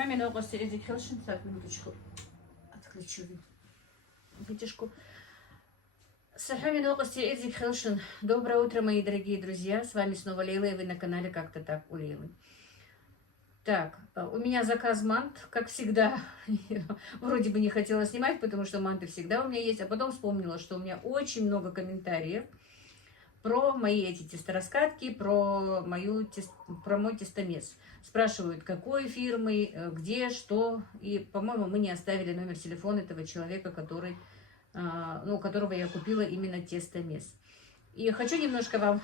Сахами новости Эдик Хелшин. Так, минуточку. Отключу вытяжку. Сахами новости Эдик Хелшин. Доброе утро, мои дорогие друзья. С вами снова Лейла, и вы на канале Как-то так у Лейлы. Так, у меня заказ мант, как всегда. Вроде бы не хотела снимать, потому что манты всегда у меня есть. А потом вспомнила, что у меня очень много комментариев про мои эти тестораскатки, про мой тестомес. Спрашивают, какой фирмы, где, что. И, по-моему, мы не оставили номер телефона этого человека, который, у которого я купила именно тестомес. И хочу немножко вам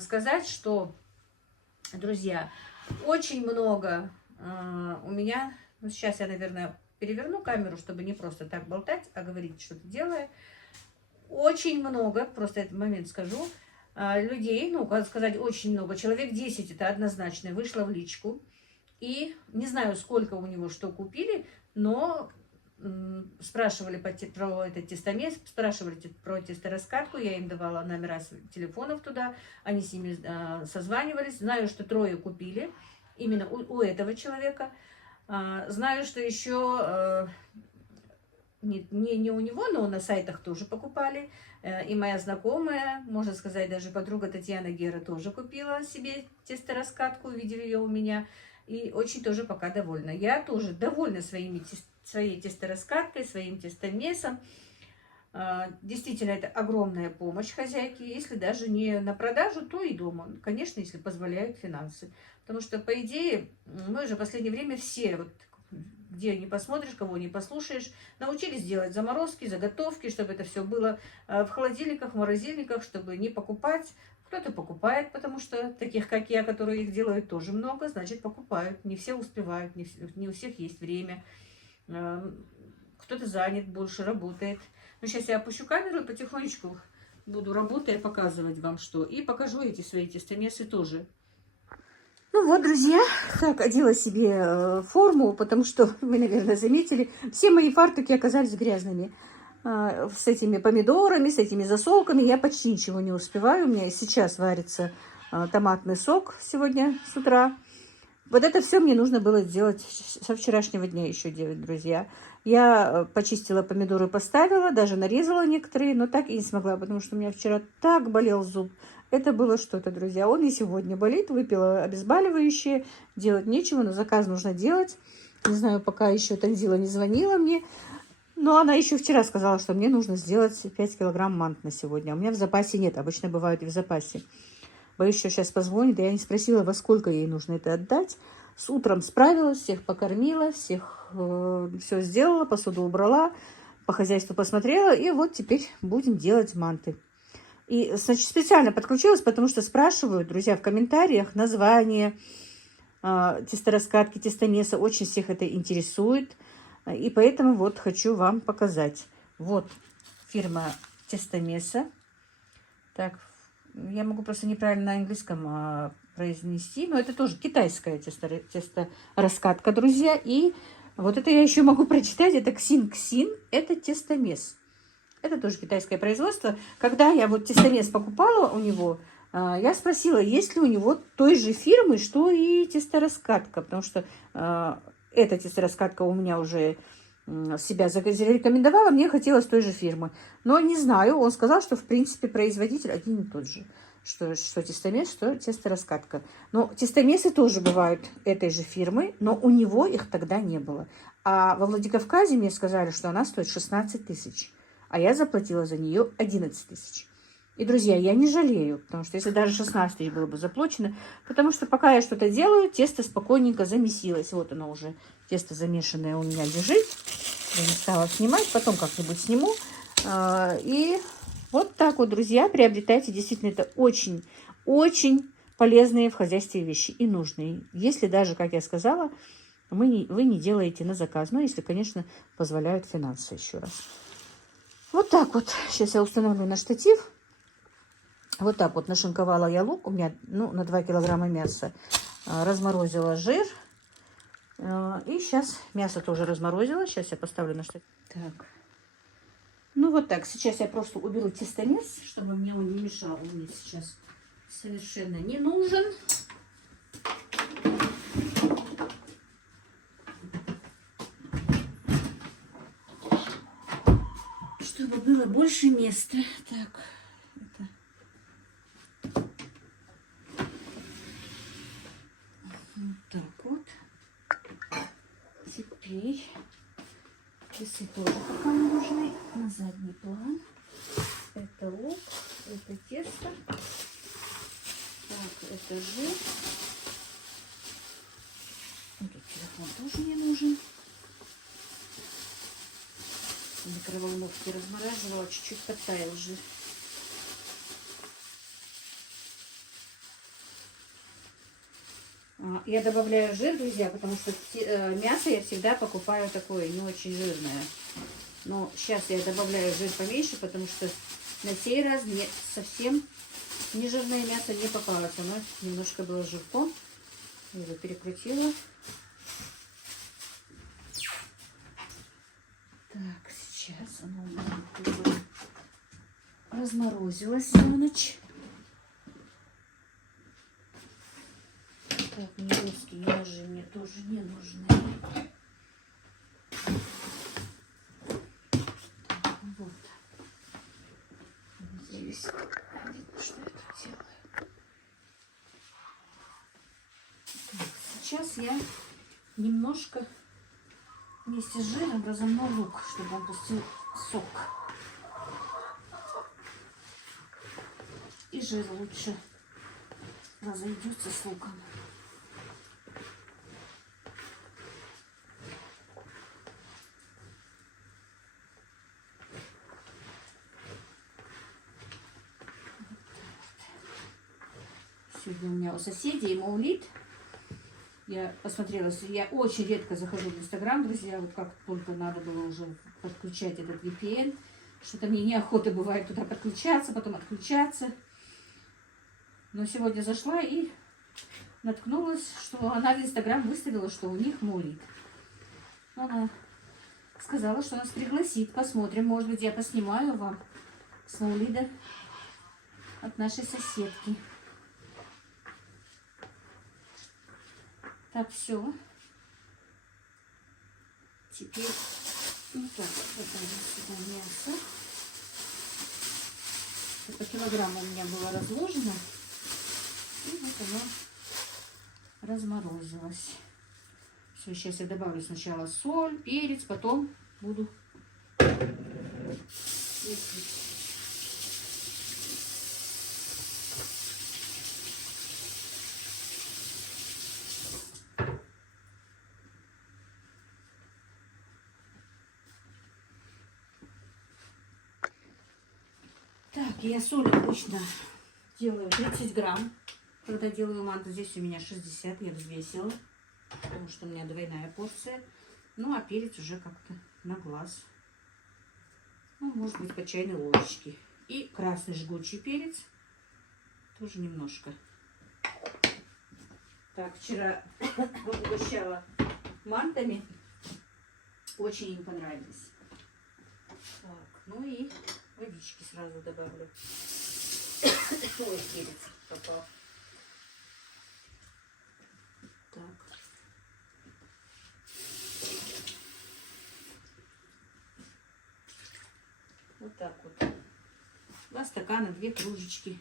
сказать, что, друзья, очень много у меня... Ну, сейчас я, наверное, переверну камеру, чтобы не просто так болтать, а говорить, что-то делаю. Очень много, просто этот момент скажу, людей, ну, как сказать, очень много, человек 10, это однозначно, вышло в личку. И не знаю, сколько у него что купили, но спрашивали про этот тестомес, спрашивали про тестораскатку, я им давала номера телефонов туда, они с ними созванивались. Знаю, что 3 купили, именно у этого человека. Знаю, что еще не у него, но на сайтах тоже покупали. И моя знакомая, можно сказать, даже подруга Татьяна Гера тоже купила себе тестораскатку, видели ее у меня. И очень тоже пока довольна. Я тоже довольна своей тестораскаткой, своим тестомесом. Действительно, это огромная помощь хозяйке. Если даже не на продажу, то и дома. Конечно, если позволяют финансы. Потому что, по идее, мы же в последнее время все, вот, где не посмотришь, кого не послушаешь, научились делать заморозки, заготовки, чтобы это все было в холодильниках, в морозильниках, чтобы не покупать. Кто-то покупает, потому что таких, как я, которые их делают, тоже много, значит, покупают. Не все успевают, не у всех есть время. Кто-то занят, больше работает. Но сейчас я опущу камеру и потихонечку буду, работая, показывать вам что. И покажу эти свои тестомесы тоже. Ну вот, друзья, так, одела себе форму, потому что, вы, наверное, заметили, все мои фартуки оказались грязными. С этими помидорами, с этими засолками я почти ничего не успеваю. У меня и сейчас варится томатный сок сегодня с утра. Вот это все мне нужно было сделать со вчерашнего дня еще делать, друзья. Я почистила помидоры, поставила, даже нарезала некоторые, но так и не смогла, потому что у меня вчера так болел зуб. Это было что-то, друзья. Он и сегодня болит. Выпила обезболивающее. Делать нечего, но заказ нужно делать. Не знаю, пока еще Танзила не звонила мне. Но она еще вчера сказала, что мне нужно сделать 5 килограмм мант на сегодня. У меня в запасе нет. Обычно бывают и в запасе. Боюсь, что сейчас позвонит. Я не спросила, во сколько ей нужно это отдать. С утром справилась, всех покормила, всех все сделала, посуду убрала, по хозяйству посмотрела. И вот теперь будем делать манты. И, значит, специально подключилась, потому что спрашивают, друзья, в комментариях название тестораскатки, тестомеса. Очень всех это интересует. И поэтому вот хочу вам показать. Вот фирма тестомеса. Так, я могу просто неправильно на английском произнести, но это тоже китайская тестораскатка, друзья. И вот это я еще могу прочитать. Это Ксин-Ксин, это тестомес. Это тоже китайское производство. Когда я вот тестомес покупала у него, я спросила, есть ли у него той же фирмы, что и тестораскатка. Потому что эта тестораскатка у меня уже себя зарекомендовала, мне хотелось той же фирмы. Но не знаю, он сказал, что в принципе производитель один и тот же. Что тестомес, что тестораскатка. Но тестомесы тоже бывают этой же фирмы, но у него их тогда не было. А во Владикавказе мне сказали, что она стоит 16 тысяч. А я заплатила за нее 11 тысяч. И, друзья, я не жалею, потому что если даже 16 тысяч было бы заплачено, потому что пока я что-то делаю, тесто спокойненько замесилось. Вот оно уже, тесто замешанное у меня лежит. Я не стала снимать, потом как-нибудь сниму. И вот так вот, друзья, приобретайте. Действительно, это очень полезные в хозяйстве вещи и нужные. Если даже, как я сказала, вы не делаете на заказ. Ну, если, конечно, позволяют финансы еще раз. Вот так вот. Сейчас я установлю на штатив. Вот так вот нашинковала я лук. У меня на 2 килограмма мяса. Разморозила жир. И сейчас мясо тоже разморозила. Сейчас я поставлю на штатив. Так. Ну вот так. Сейчас я просто уберу тестомес, чтобы мне он не мешал. Он мне сейчас совершенно не нужен. было больше места. Так, это... Вот так вот. Теперь часы тоже пока не нужны. На задний план. Это лук, это тесто. Так, это жир. Этот телефон тоже не нужен. В микроволновке размораживала, чуть-чуть подтаял жир. Я добавляю жир, друзья, потому что мясо я всегда покупаю такое, не очень жирное. Но сейчас я добавляю жир поменьше, потому что на сей раз совсем не жирное мясо не попалось. Оно немножко было жирком. Я его перекрутила. Так, сейчас оно у меня разморозилось за ночь. Так, нерусские ножи мне тоже не нужны. Так, вот. Здесь видно, что я тут делаю. Так, сейчас я немножко вместе с жиром разомну лук, чтобы он пустил сок. И жир лучше разойдется с луком. Сегодня у меня у соседей маулид. Я посмотрела, я очень редко захожу в Инстаграм, друзья, вот как только надо было уже подключать этот VPN, что-то мне неохота бывает туда подключаться, потом отключаться. Но сегодня зашла и наткнулась, что она в Инстаграм выставила, что у них маулид. Она сказала, что нас пригласит, посмотрим, может быть, я поснимаю вам с маулида от нашей соседки. Так, все. Теперь вот так вот добавим сюда мясо. По килограмму у меня было разложено. И вот оно разморозилось. Все, сейчас я добавлю сначала соль, перец, потом буду лепить. Так, я соль обычно делаю 30 грамм. Когда делаю манту, здесь у меня 60, я взвесила, потому что у меня двойная порция. Ну, а перец уже как-то на глаз. Ну, может быть, по чайной ложечке. И красный жгучий перец. Тоже немножко. Так, вчера угощала мантами. Очень им понравились. Так, ну и водички сразу добавлю. Ой, перец попал. Так. Вот так вот. 2 стакана, 2 кружечки.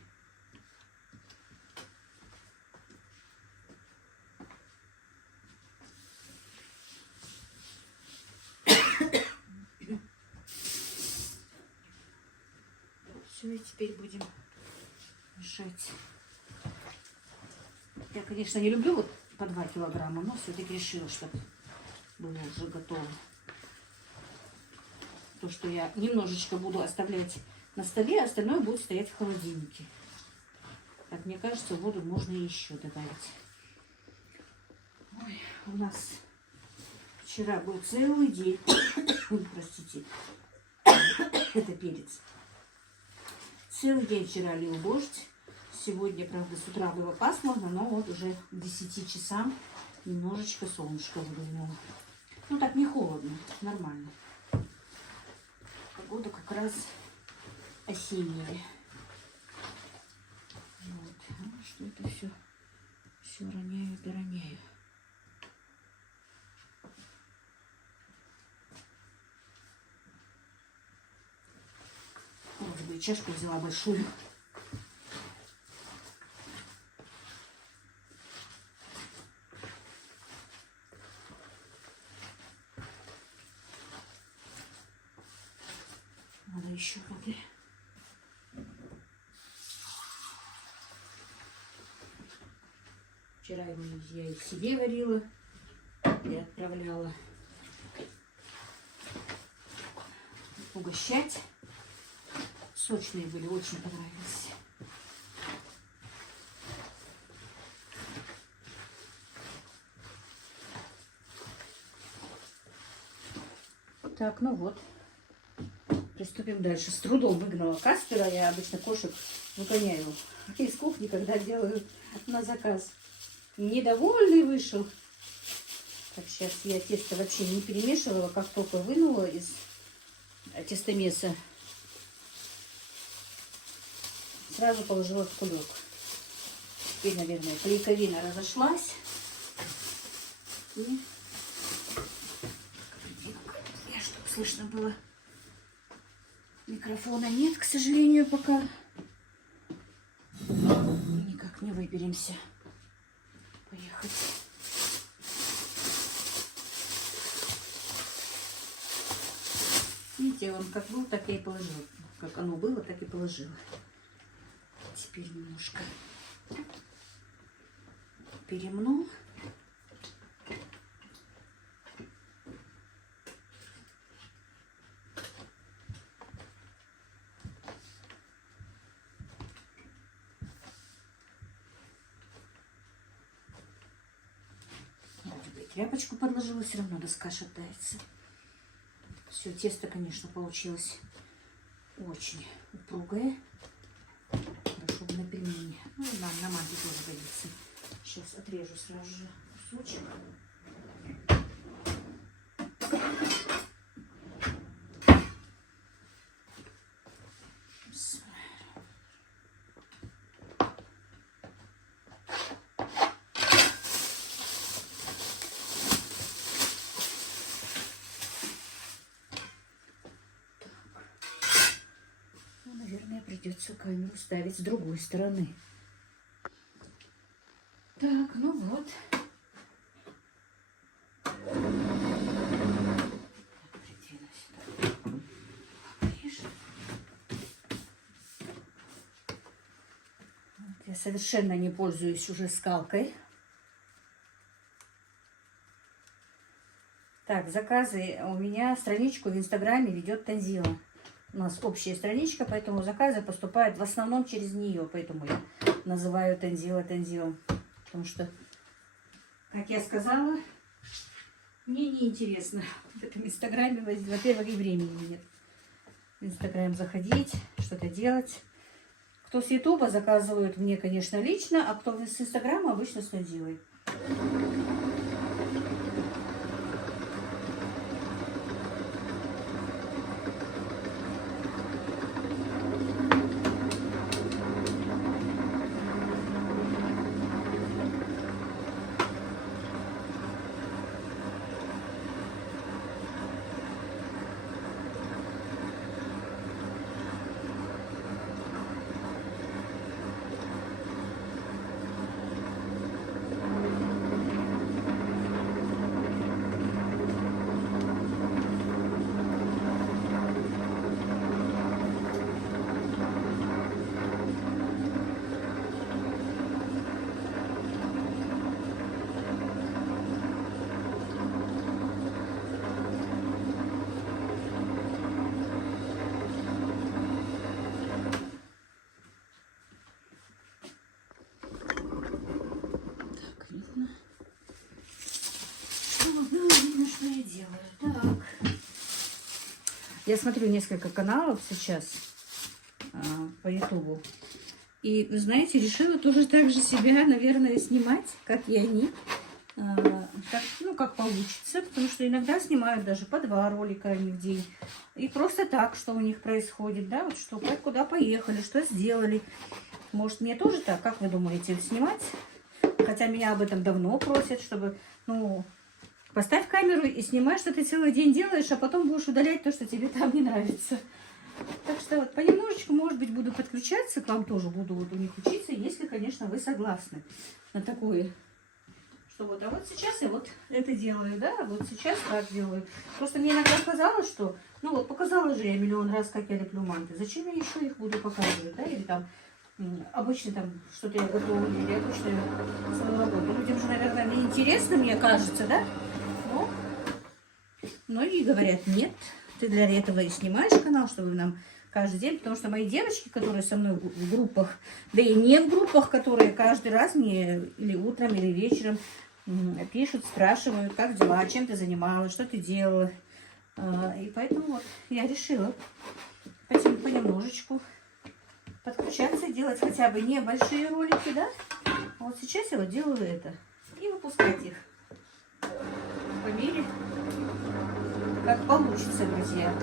Все, и теперь будем мешать. Я, конечно, не люблю вот по 2 килограмма, но все-таки решила, что было уже готово. То, что я немножечко буду оставлять на столе, а остальное будет стоять в холодильнике. Так, мне кажется, воду можно еще добавить. Ой, у нас вчера был целый день. Простите. Это перец. Целый день вчера лил дождь. Сегодня, правда, с утра было пасмурно, но вот уже к 10 часам немножечко солнышко выглянуло. Ну так не холодно, нормально. Погода как раз осенняя. Вот. А что это все роняю да роняю. говорю, чашку взяла большую. Надо еще воды. Вчера я их себе варила и отправляла угощать. Сочные были, очень понравились. Так, ну вот. Приступим дальше. С трудом выгнала Каспера. Я обычно кошек выгоняю из кухни, когда делаю на заказ. Недовольный вышел. Так, сейчас я тесто вообще не перемешивала, как только вынула из тестомеса. Сразу положила в кулек. Теперь, наверное, клейковина разошлась. И чтобы слышно было. Микрофона нет, к сожалению, пока. Никак не выберемся. Поехать. Видите, он как был, так я и положила. Как оно было, так и положила. Теперь немножко перемну. Тряпочку подложила, все равно доска шатается. Все, тесто, конечно, получилось очень упругое. Хорошо бы на пельмени. Ну и на манке тоже годится. Сейчас отрежу сразу же кусочек. Наверное, придется камеру ставить с другой стороны. Так, ну вот. Я совершенно не пользуюсь уже скалкой. Так, заказы. У меня страничку в Инстаграме ведет Танзила. У нас общая страничка, поэтому заказы поступают в основном через нее. Поэтому я называю Танзила. Потому что, как я сказала, мне неинтересно в этом Инстаграме. Во-первых, и времени нет. В Инстаграм заходить, что-то делать. Кто с Ютуба заказывает мне, конечно, лично, а кто с Инстаграма обычно с Танзилой. Я смотрю несколько каналов сейчас по Ютубу. И, вы знаете, решила тоже так же себя, наверное, снимать, как и они. Как получится. Потому что иногда снимают даже по 2 ролика они в день. И просто так, что у них происходит, да, вот что, куда поехали, что сделали. Может, мне тоже так, как вы думаете, снимать? Хотя меня об этом давно просят, чтобы, поставь камеру и снимай, что ты целый день делаешь, а потом будешь удалять то, что тебе там не нравится. Так что вот понемножечку, может быть, буду подключаться, к вам тоже буду вот у них учиться, если, конечно, вы согласны на такое. Что вот, а вот сейчас я вот это делаю, да, вот сейчас так делаю. Просто мне иногда казалось, что, ну вот показала же я миллион раз, как я леплю манты, зачем я еще их буду показывать, да, или там обычно там что-то я готовлю, или обычно свою работу. Людям же, наверное, не интересно, мне кажется, да, но многие говорят, нет, ты для этого и снимаешь канал, чтобы нам каждый день, потому что мои девочки, которые со мной в группах, да и не в группах, которые каждый раз мне или утром, или вечером пишут, спрашивают, как дела, чем ты занималась, что ты делала. И поэтому вот я решила понемножечку подключаться, делать хотя бы небольшие ролики, да. Вот сейчас я вот делаю это. И выпускать их по мере, как получится, друзья.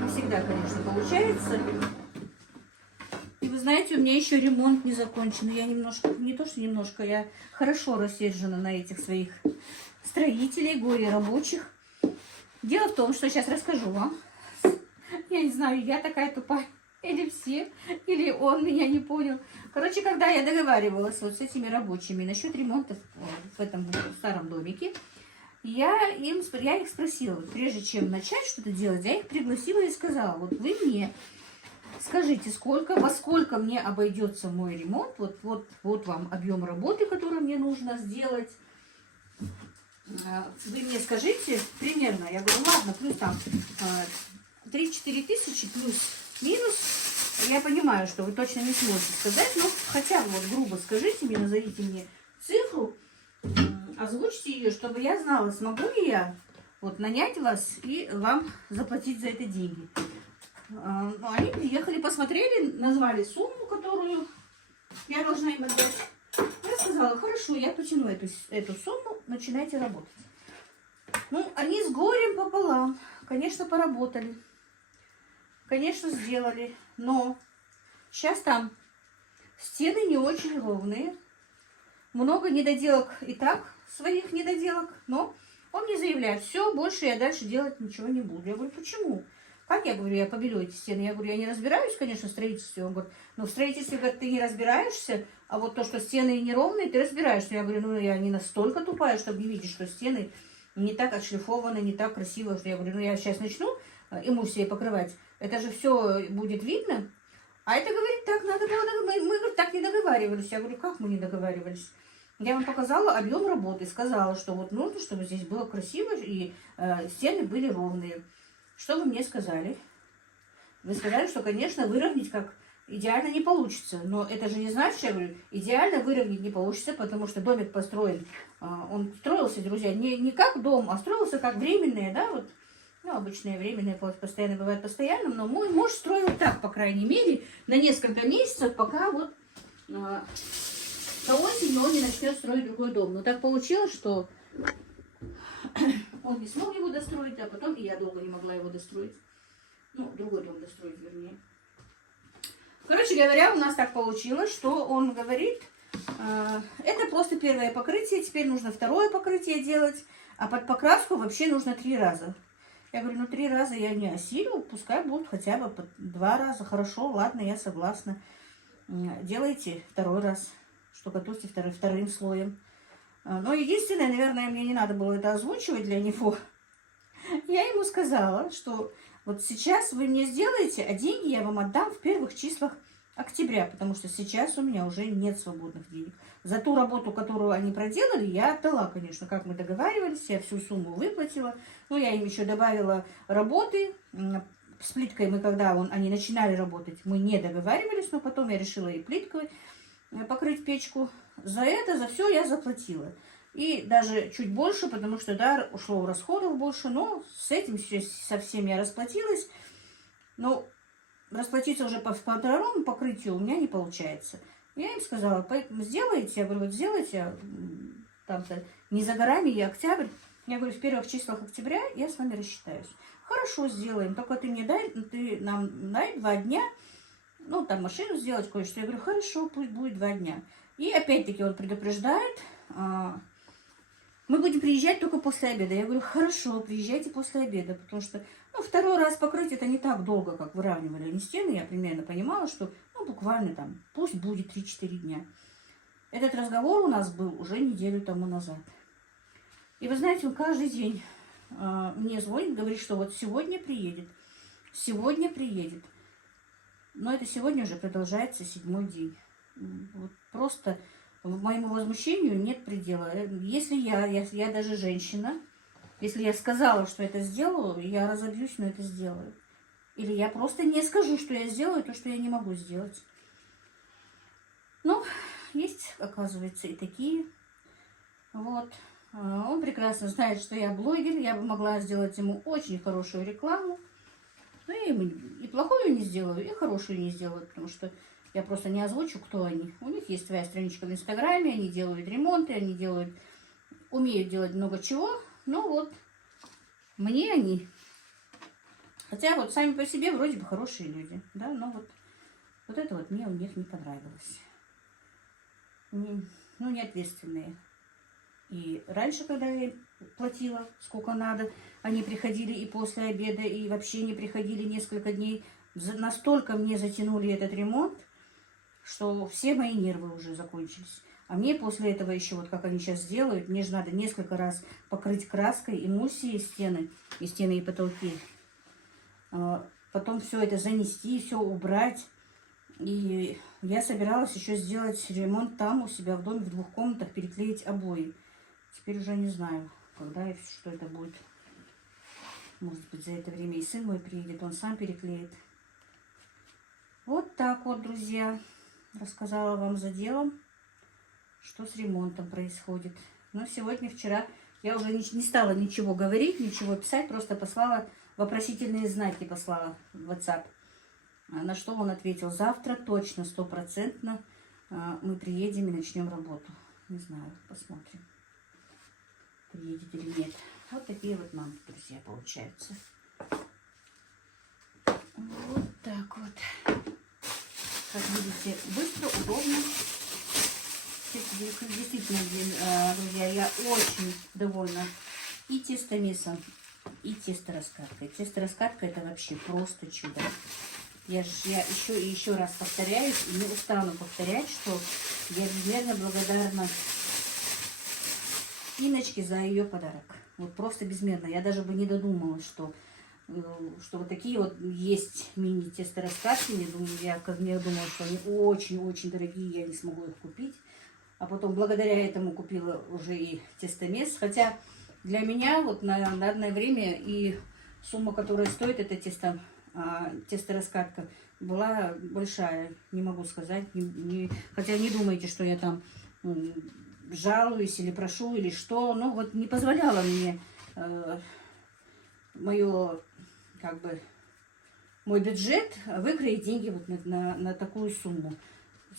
Не всегда, конечно, получается. И вы знаете, у меня еще ремонт не закончен. Я немножко, не то что немножко, я хорошо рассержена на этих своих строителей, горе рабочих. Дело в том, что сейчас расскажу вам. Я не знаю, я такая тупая, или все, или он меня не понял. Короче, когда я договаривалась вот с этими рабочими насчет ремонта в этом старом домике, я их спросила, вот, прежде чем начать что-то делать, я их пригласила и сказала, вот вы мне скажите, во сколько мне обойдется мой ремонт, вот вам объем работы, который мне нужно сделать. Вы мне скажите примерно, я говорю, ладно, плюс там 3-4 тысячи, плюс-минус, я понимаю, что вы точно не сможете сказать, но хотя бы вот грубо скажите мне, назовите мне цифру, озвучьте ее, чтобы я знала, смогу ли я вот нанять вас и вам заплатить за это деньги. Ну, они приехали, посмотрели, назвали сумму, которую я должна им отдать. Я сказала, хорошо, я потяну эту сумму, начинайте работать. Ну, они с горем пополам, конечно, поработали, конечно, сделали, но сейчас там стены не очень ровные, много недоделок и так, своих недоделок, но он мне заявляет, все, больше я дальше делать ничего не буду. Я говорю, почему? Как я говорю, я побелю эти стены? Я говорю, я не разбираюсь, конечно, в строительстве. Он говорит, ну в строительстве, говорит, ты не разбираешься, а вот то, что стены неровные, ты разбираешься. Я говорю, ну я не настолько тупая, чтобы не видеть, что стены не так отшлифованы, не так красиво. Что я говорю, ну я сейчас начну эмульсией покрывать, это же все будет видно. А это, говорит, так надо было, мы говорит, так не договаривались. Я говорю, как мы не договаривались? Я вам показала объем работы, сказала, что вот нужно, чтобы здесь было красиво и стены были ровные. Что вы мне сказали? Вы сказали, что, конечно, выровнять как идеально не получится. Но это же не значит, я говорю, идеально выровнять не получится, потому что домик построен, он строился, друзья, не как дом, а строился как временное, да, вот. Ну, обычное временное, постоянно бывает постоянным, но мой муж строил так, по крайней мере, на несколько месяцев, пока вот до осени он не начнет строить другой дом. Но так получилось, что он не смог его достроить, а потом и я долго не могла его достроить. Ну, другой дом достроить, вернее. Короче говоря, у нас так получилось, что он говорит, это просто первое покрытие, теперь нужно второе покрытие делать, а под покраску вообще нужно 3 раза. Я говорю, ну 3 раза я не осилю, пускай будут хотя бы 2 раза. Хорошо, ладно, я согласна. Делайте 2-й раз, штукатурьте вторым слоем. Но единственное, наверное, мне не надо было это озвучивать для него. Я ему сказала, что вот сейчас вы мне сделаете, а деньги я вам отдам в первых числах октября, потому что сейчас у меня уже нет свободных денег. За ту работу, которую они проделали, я отдала, конечно, как мы договаривались, я всю сумму выплатила. Но я им еще добавила работы. С плиткой мы, когда они начинали работать, мы не договаривались, но потом я решила и плиткой покрыть печку. За все я заплатила. И даже чуть больше, потому что, да, ушло расходов больше, но с этим совсем я расплатилась. Но расплатиться уже по второму покрытию у меня не получается. Я им сказала, сделайте, я говорю, вот сделайте, там-то не за горами, и октябрь. Я говорю, в первых числах октября я с вами рассчитаюсь. Хорошо, сделаем, только ты нам дай 2 дня, ну, там машину сделать кое-что. Я говорю, хорошо, пусть будет 2 дня. И опять-таки он предупреждает, мы будем приезжать только после обеда. Я говорю, хорошо, приезжайте после обеда, потому что, Ну, второй раз покрыть это не так долго, как выравнивали они стены. Я примерно понимала, что ну, буквально там, пусть будет 3-4 дня. Этот разговор у нас был уже неделю тому назад. И вы знаете, он каждый день мне звонит, говорит, что вот сегодня приедет. Сегодня приедет. Но это сегодня уже продолжается 7-й день. Вот просто моему возмущению нет предела. Если я даже женщина, если я сказала, что это сделаю, я разобьюсь, но это сделаю. Или я просто не скажу, что я сделаю то, что я не могу сделать. Ну, есть, оказывается, и такие. Вот. Он прекрасно знает, что я блогер. Я бы могла сделать ему очень хорошую рекламу. Ну, я ему и плохую не сделаю, и хорошую не сделаю, потому что я просто не озвучу, кто они. У них есть своя страничка в Инстаграме, они делают ремонты, они умеют делать много чего. Но вот мне они, хотя вот сами по себе вроде бы хорошие люди, да, но вот это вот мне у них не понравилось. Ну, неответственные. И раньше, когда я платила сколько надо, они приходили и после обеда, и вообще не приходили несколько дней. Настолько мне затянули этот ремонт, что все мои нервы уже закончились. А мне после этого еще, вот как они сейчас делают, мне же надо несколько раз покрыть краской, эмульсией стены, и потолки. Потом все это занести, все убрать. И я собиралась еще сделать ремонт там у себя в доме, в 2 комнатах, переклеить обои. Теперь уже не знаю, когда и что это будет. Может быть, за это время и сын мой приедет, он сам переклеит. Вот так вот, друзья. Рассказала вам за делом, что с ремонтом происходит. Но сегодня, вчера я уже не стала ничего говорить, ничего писать, просто послала вопросительные знаки, послала в WhatsApp. На что он ответил: завтра точно, 100% мы приедем и начнем работу. Не знаю, посмотрим, приедет или нет. Вот такие вот нам, друзья, получаются. Вот так вот. Как видите, быстро, удобно. Действительно, друзья, я очень довольна и тестомесом, и тестораскаткой. Тестораскатка — это вообще просто чудо. Я еще и еще раз повторяюсь, и не устану повторять, что я безмерно благодарна Инночке за ее подарок. Вот просто безмерно. Я даже бы не додумалась, что вот такие вот есть мини-тестораскатки. Я думала, что они очень-очень дорогие, я не смогу их купить. А потом благодаря этому купила уже и тестомес. Хотя для меня вот на данное время и сумма, которая стоит эта тестораскатка, была большая. Не могу сказать. Хотя не думайте, что я там жалуюсь или прошу, или что. Но вот не позволяла мне мой бюджет выкроить деньги вот на такую сумму.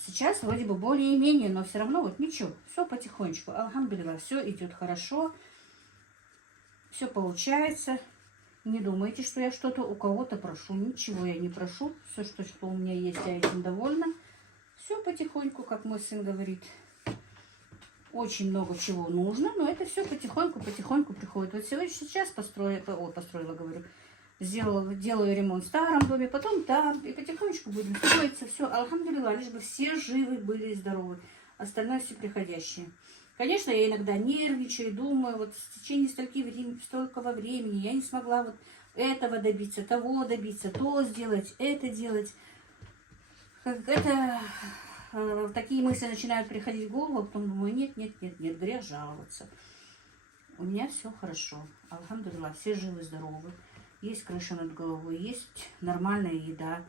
Сейчас вроде бы более-менее, но все равно вот ничего. Все потихонечку. Алхамдулилlah, все идет хорошо. Все получается. Не думайте, что я что-то у кого-то прошу. Ничего я не прошу. Все, что у меня есть, я этим довольна. Все потихоньку, как мой сын говорит. Очень много чего нужно, но это все потихоньку приходит. Вот сейчас построила, говорю, делаю ремонт в старом доме, потом там, и потихонечку будем строиться. Все, алхамдулилlah, лишь бы все живы были и здоровы. Остальное все приходящее. Конечно, я иногда нервничаю, думаю, вот в течение столького времени я не смогла вот этого добиться, того добиться, то сделать, это делать. Такие мысли начинают приходить в голову, а потом думаю, нет, грех жаловаться. У меня все хорошо. Алхамдулилlah, все живы, здоровы. Есть крыша над головой, есть нормальная еда.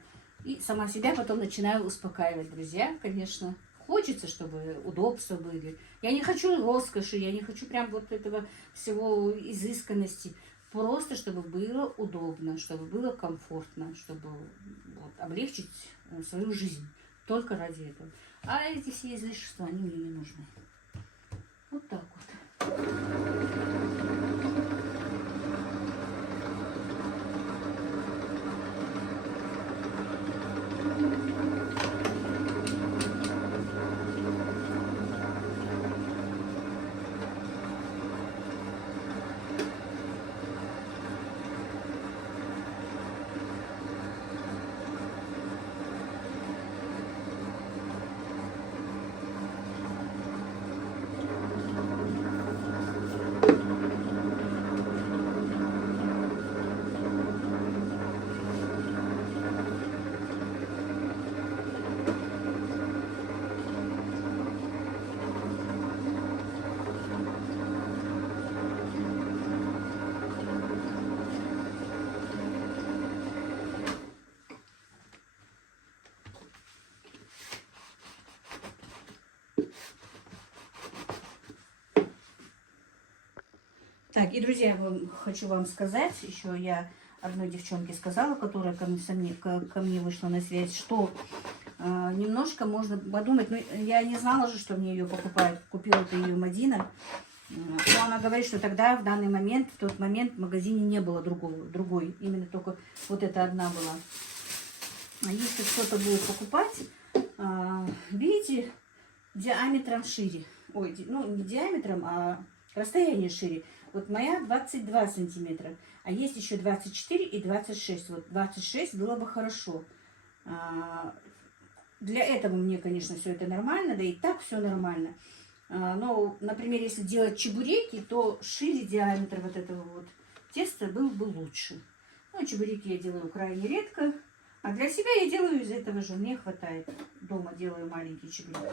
И сама себя потом начинаю успокаивать, друзья, конечно. Хочется, чтобы удобства были. Я не хочу роскоши, я не хочу прям вот этого всего изысканности. Просто, чтобы было удобно, чтобы было комфортно, чтобы вот, облегчить свою жизнь. Только ради этого. А эти все излишества, они мне не нужны. Вот так вот. Так, и, друзья, хочу вам сказать, еще я одной девчонке сказала, которая ко мне вышла на связь, что немножко можно подумать, но я не знала же, что мне ее покупают. Купила-то ее Мадина. Но она говорит, что тогда, в данный момент, в тот момент в магазине не было другой. Именно только вот эта одна была. А если кто-то будет покупать, видите, диаметром шире. Ой, ну не диаметром, а расстояние шире. Вот моя 22 сантиметра, а есть еще 24 и 26. Вот 26 было бы хорошо. Для этого мне, конечно, все это нормально, да и так все нормально. Но, например, если делать чебуреки, то шире диаметр вот этого вот теста был бы лучше. Ну, чебуреки я делаю крайне редко. А для себя я делаю из этого же. Мне хватает. Дома делаю маленькие чебуреки.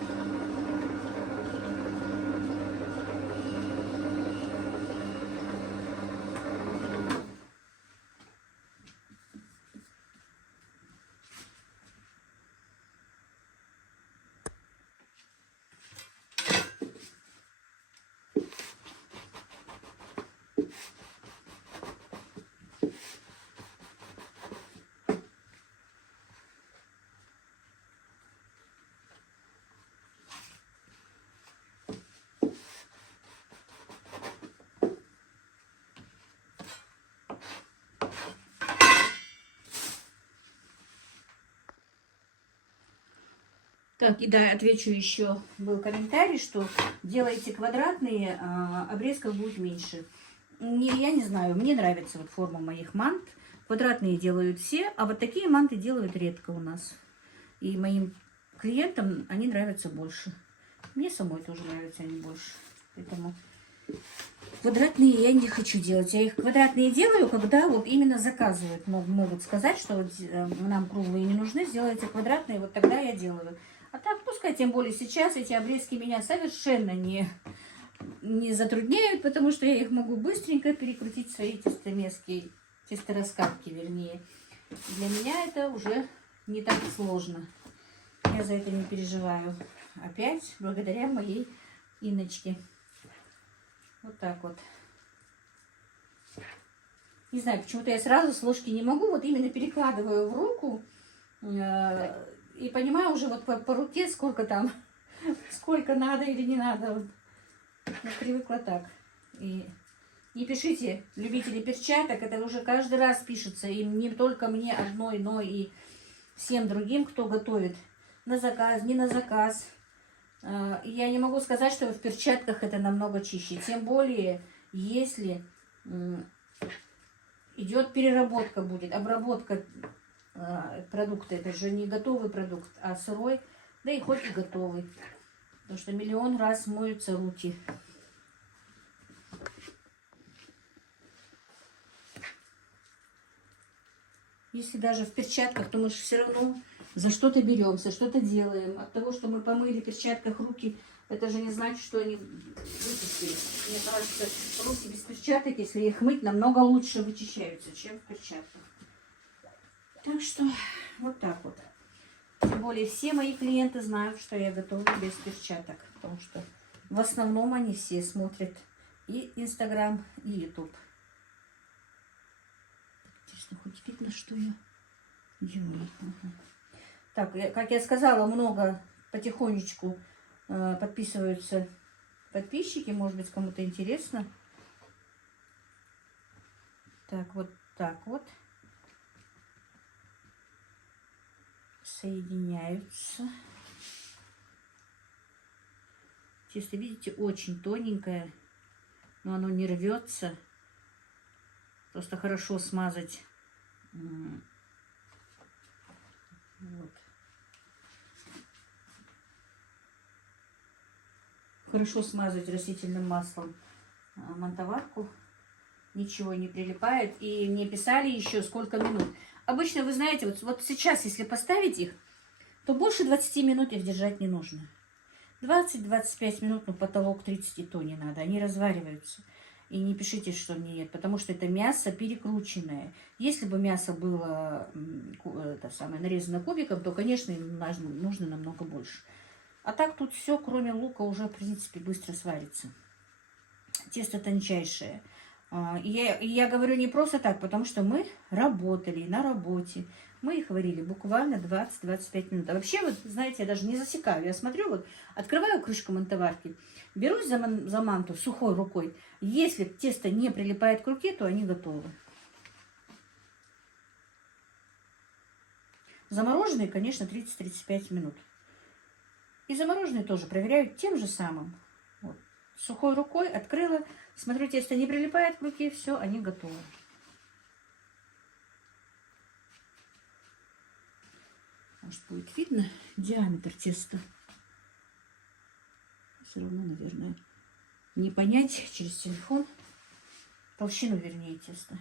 Так, и да, отвечу еще. Был комментарий, что делайте квадратные, а обрезков будет меньше. Я не знаю, мне нравится вот форма моих мант. Квадратные делают все, а вот такие манты делают редко у нас. И моим клиентам они нравятся больше. Мне самой тоже нравятся они больше. Поэтому квадратные я не хочу делать. Я их квадратные делаю, когда вот именно заказывают. Могут сказать, что вот нам круглые не нужны, сделайте квадратные, вот тогда я делаю. А так, пускай, тем более сейчас эти обрезки меня совершенно не затрудняют, потому что я их могу быстренько перекрутить в свои тестомески, тестораскатки, вернее. Для меня это уже не так сложно. Я за это не переживаю. Опять благодаря моей Инночке. Вот так вот. Не знаю, почему-то я сразу с ложки не могу. Вот именно перекладываю в руку. И понимаю уже вот по руке, сколько там, сколько надо или не надо. Вот. Я привыкла так. И не пишите, любители перчаток, это уже каждый раз пишется. И не только мне одной, но и всем другим, кто готовит на заказ, не на заказ. Я не могу сказать, что в перчатках это намного чище. Тем более, если идет переработка будет, обработка продукта. Это же не готовый продукт, а сырой. Да и хоть и готовый. Потому что миллион раз моются руки. Если даже в перчатках, то мы же все равно за что-то беремся, что-то делаем. От того, что мы помыли в перчатках руки, это же не значит, что они вычистили. Мне кажется, руки без перчаток, если их мыть, намного лучше вычищаются, чем в перчатках. Так что вот так вот. Тем более все мои клиенты знают, что я готовлю без перчаток. Потому что в основном они все смотрят и Инстаграм, и Ютуб. Интересно, хоть видно, что я делаю. Ага. Так, как я сказала, много потихонечку подписываются подписчики. Может быть, кому-то интересно. Так вот. Соединяются. Тесто, видите, очень тоненькое, но оно не рвется. Просто хорошо смазать. Вот. Хорошо смазать растительным маслом мантоварку. Ничего не прилипает. И мне писали еще сколько минут. Обычно, вы знаете, вот сейчас, если поставить их, то больше 20 минут их держать не нужно. 20-25 минут, ну потолок 30 и то не надо. Они развариваются. И не пишите, что нет, потому что это мясо перекрученное. Если бы мясо было это самое, нарезано кубиком, то, конечно, нужно намного больше. А так тут все, кроме лука, уже, в принципе, быстро сварится. Тесто тончайшее. И я говорю не просто так, потому что мы работали на работе. Мы их варили буквально 20-25 минут. А вообще, вот, знаете, я даже не засекаю. Я смотрю, вот, открываю крышку мантоварки, берусь за манту сухой рукой. Если тесто не прилипает к руке, то они готовы. Замороженные, конечно, 30-35 минут. И замороженные тоже проверяю тем же самым. Вот. Сухой рукой открыла, смотрю, тесто не прилипает к руке, все, они готовы. Может, будет видно диаметр теста. Все равно, наверное, не понять через телефон толщину, вернее, теста.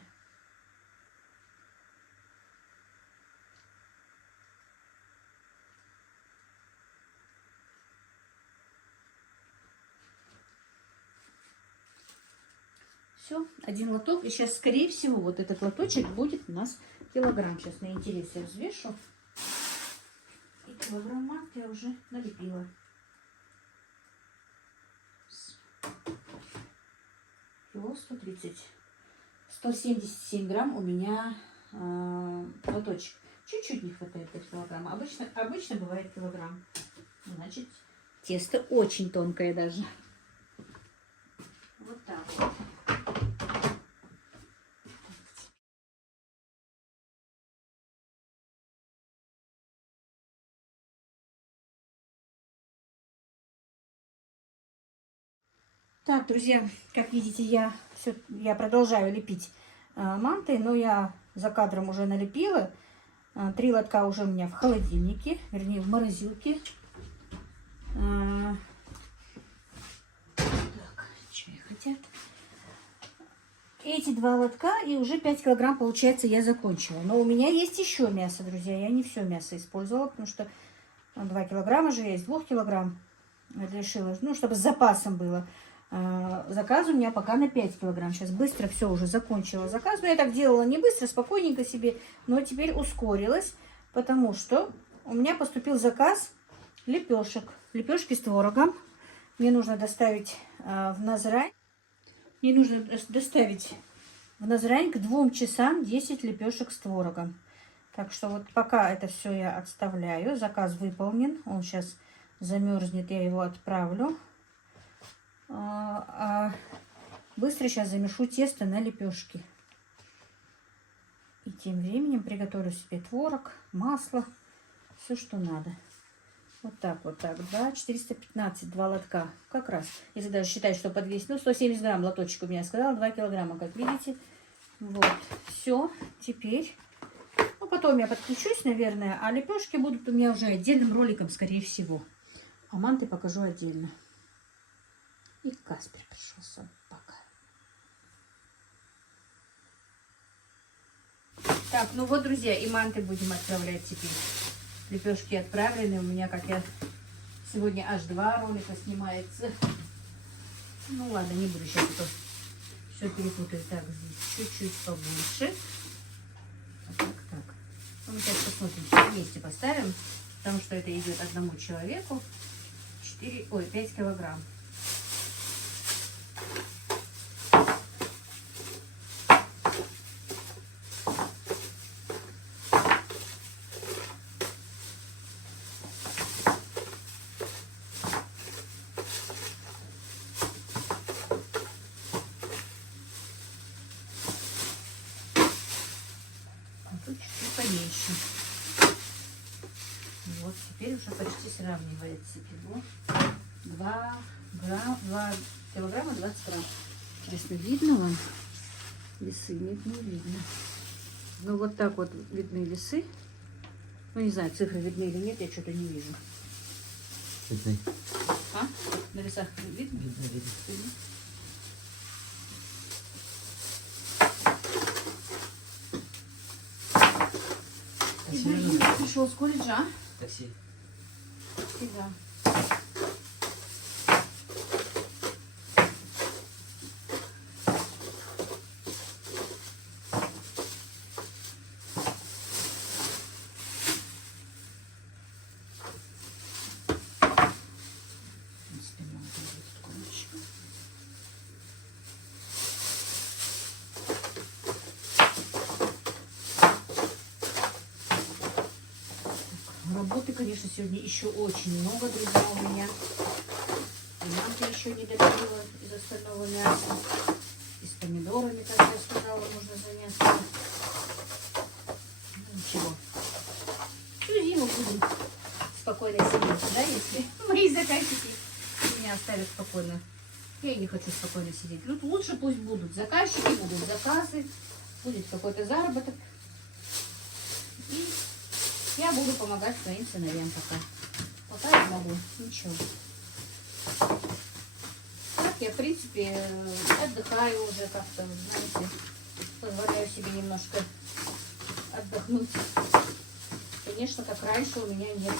Все, один лоток. И сейчас, скорее всего, вот этот лоточек будет у нас килограмм. Сейчас на интересе взвешу. И килограмм манты я уже налепила. Кило 130. 177 грамм у меня лоточек. Чуть-чуть не хватает 5 килограмм. Обычно бывает килограмм. Значит, тесто очень тонкое даже. Вот так вот. Так, друзья, как видите, я продолжаю лепить манты, но я за кадром уже налепила. 3 лотка уже у меня в холодильнике, вернее в морозилке. Так, что хотят? Эти 2 лотка и уже 5 килограмм, получается, я закончила. Но у меня есть еще мясо, друзья. Я не все мясо использовала, потому что 2 килограмма же есть, 2 килограмм решила, ну, чтобы с запасом было. Заказ у меня пока на 5 килограмм. Сейчас быстро все уже закончила заказ. Но я так делала не быстро, спокойненько себе. Но теперь ускорилась, потому что у меня поступил заказ лепешек. Лепешки с творогом. Мне нужно доставить в Назрань. Мне нужно доставить в Назрань к 2 часам 10 лепешек с творогом. Так что вот пока это все я отставляю. Заказ выполнен. Он сейчас замерзнет, я его отправлю. Быстро сейчас замешу тесто на лепешки. И тем временем приготовлю себе творог, масло, все, что надо. Вот так, вот так. 415, 2 лотка. Как раз, если даже считать, что подвесить, ну, 170 грамм лоточек у меня сказала, 2 килограмма, как видите. Вот, все, теперь, ну, потом я подключусь, наверное, а лепешки будут у меня уже отдельным роликом, скорее всего. А манты покажу отдельно. И Каспер пришел, собака. Так, ну вот, друзья, и манты будем отправлять теперь. Лепешки отправлены. У меня, как я сегодня аж 2 ролика снимается. Ну ладно, не буду сейчас это все перепутать. Так, здесь чуть-чуть побольше. Так. Ну, мы сейчас посмотрим, вместе поставим, потому что это идет одному человеку. 5 килограмм. Поменьше. Вот, теперь уже почти сравнивается кило. 2 килограмма 20 грамм. Интересно, видно вам весы? Нет, не видно. Ну, вот так вот видны весы. Ну, не знаю, цифры видны или нет, я что-то не вижу. Видны. А? На весах видно? Видно. Пришел с колледжа. Такси. Да. работы, конечно, сегодня еще очень много, друзья, у меня. И мамка еще не допилила из остального мяса. И с помидорами, как я сказала, нужно заняться. Ну, ничего. Всю зиму будем спокойно сидеть, да, если мои заказчики меня оставят спокойно. Я не хочу спокойно сидеть. Ну, лучше пусть будут заказчики, будут заказы, будет какой-то заработок. И я буду помогать своим сыновьям пока. Пока я могу. Ничего. Так я, в принципе, отдыхаю уже как-то, знаете, позволяю себе немножко отдохнуть. Конечно, как раньше у меня нет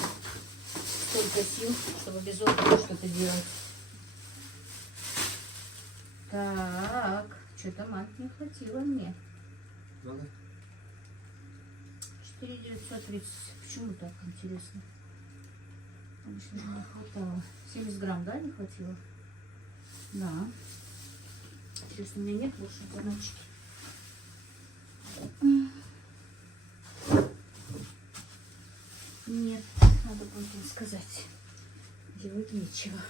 столько сил, чтобы без отдыха что-то делать. Так, что-то мант не хватило мне. 4930. Почему так, интересно? Обычно же не хватало. 70 грамм, да, не хватило? Да. Интересно, у меня нет больше заначки. Нет, надо будет им сказать. Делать нечего.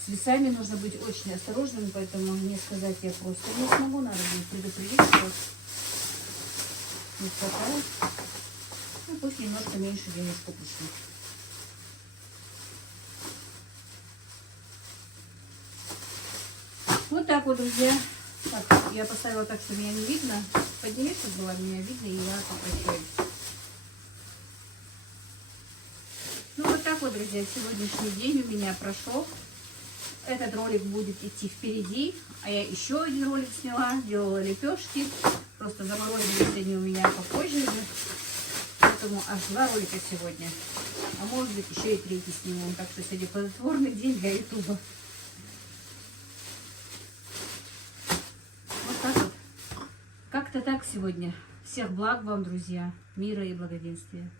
С весами нужно быть очень осторожным, поэтому мне сказать я просто не смогу. Надо будет предупредить, что не хватает. Ну, пусть немножко меньше денежку пришлют. Вот так вот, друзья. Так, я поставила так, что меня не видно. Подними, чтобы было меня видно, и я попрощаюсь. Ну, вот так вот, друзья, сегодняшний день у меня прошел. Этот ролик будет идти впереди, а я еще один ролик сняла, делала лепешки. Просто заморозились они у меня попозже уже. Поэтому аж 2 ролика сегодня. А может быть еще и 3 снимем. Так что сегодня плодотворный день для ютуба. Вот так вот. Как-то так сегодня. Всех благ вам, друзья. Мира и благоденствия.